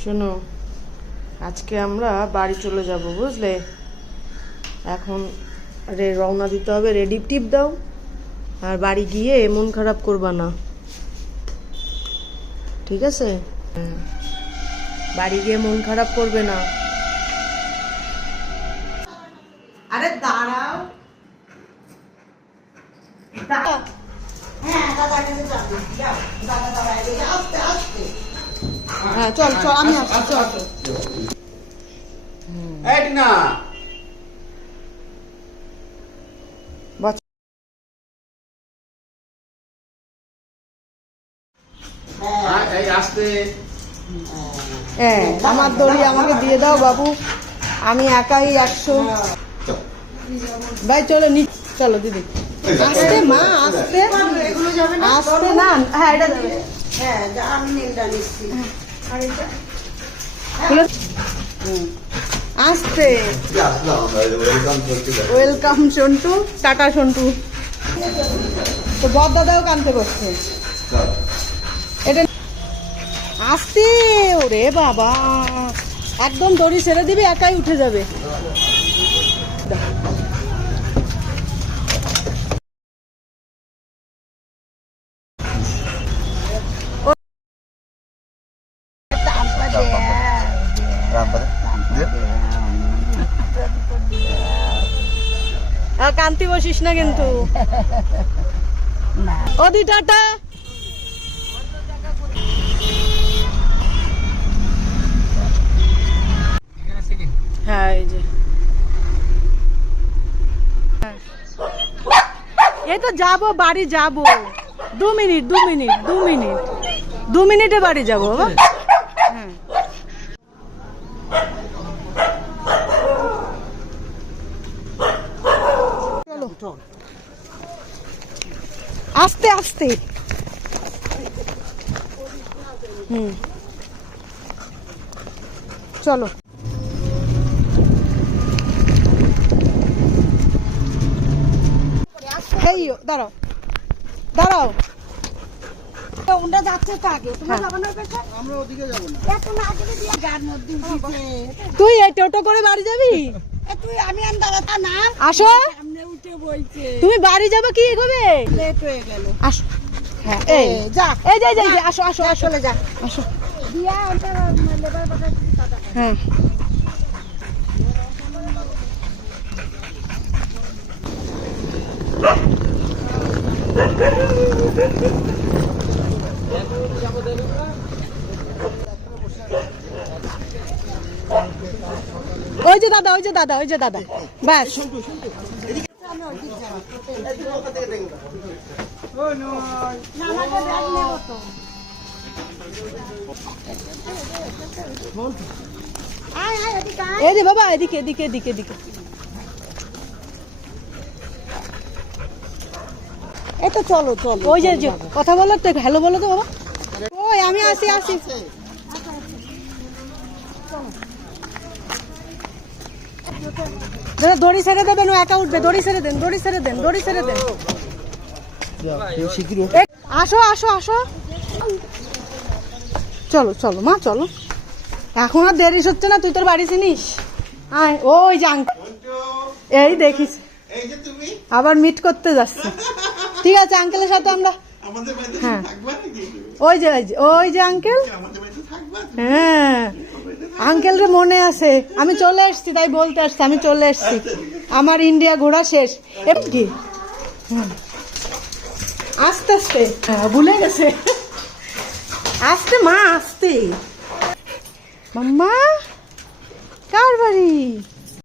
শোনো আজকে আমরা বাড়ি চলে যাব বুঝলে? এখন রে রওনা দিতে হবে রেডি টিপ দাও আর বাড়ি গিয়ে মন খারাপ করবা না। ঠিক আছে। বাড়ি গিয়ে মন খারাপ করবে না। আরে দাঁড়াও। হ্যাঁ চল চল আমি আসছি চল। এই টিনা। হ্যাঁ, হ্যাঁ আমার দড়ি আমাকে দিয়ে দাও বাবু। আমি একাই একশো। ভাই চলো নি চলো দিদি। আসতে মা আসতে। এগুলো যাবে না? আসতে না। হ্যাঁ এটা দেবে হ্যাঁ আমি নীলটা নিচ্ছি। হুম। আসতে ওয়েলকাম সন্টু টাটা সন্টু তো বদ দাদাও কানতে বসছে। এটা আসতে ওরে বাবা। একদম দড়ি ছেড়ে দিবি, একাই উঠে যাবে। কান্তি বসিস না কিন্তু। হ্যাঁ এই যে। হ্যাঁ। এই তো যাব, বাড়ি যাব। দু মিনিট দু মিনিট দু মিনিট। দু মিনিটে বাড়ি যাব, বাবা হ্যাঁ চলো আস্তে আস্তে। হুম। চলো। এই দাঁড়াও। দাঁড়াও। ওটা যাচ্ছে তুমি হ্যাঁ। যাবে না পেছনে আমরা ওদিকে যাব না। এত না আগে দিয়ে গার মধ্যে তুই এই টোটো করে বাড়ি যাবি? তুই আমি আন দাঁড়াতা না। আসো। তুমি বাড়ি যাবে কি এগোবে লেট হয়ে গেল। আসো। হ্যাঁ এই যা। এই যে এই যে, আসো আসো আসো। যা। আসো। দিয়া ওটা লেবার বাজার হ্যাঁ। ওই যে দাদা ওই যে দাদা ওই যে দাদা। ব্যাস। এদিকে যে বাবা এদিকে এদিকে এদিকে এদিকে। এই তো চলো চলো। ওই যে কথা বলো তো হ্যালো বলো তো বাবা। ওই আমি আসি আসি। দড়ি ছেড়ে দেবেন ও একা উঠবে। দড়ি ছেড়ে দেন দড়ি ছেড়ে দেন দড়ি ছেড়ে দেন। আসো আসো আসো। চলো চলো মা চলো। এখন আর দেরি হচ্ছে না তুই তোর বাড়ি চিনিস? আয় ওই যে এই দেখিস। আবার মিট করতে যাচ্ছে। ঠিক আছে আঙ্কেলের সাথে আমরা হ্যাঁ। ওই যে ওই যে ওই যে আঙ্কেল হ্যাঁ। আঙ্কেল রে মনে আছে আমি চলে এসছি তাই বলতে আসছি আমি চলে এসেছি। আমার ইন্ডিয়া ঘোরা শেষ। কি? আস্তে আস্তে। হ্যাঁ, ভুলে গেছে। আস্তে মা আস্তে। মাম্মা কার বাড়ি?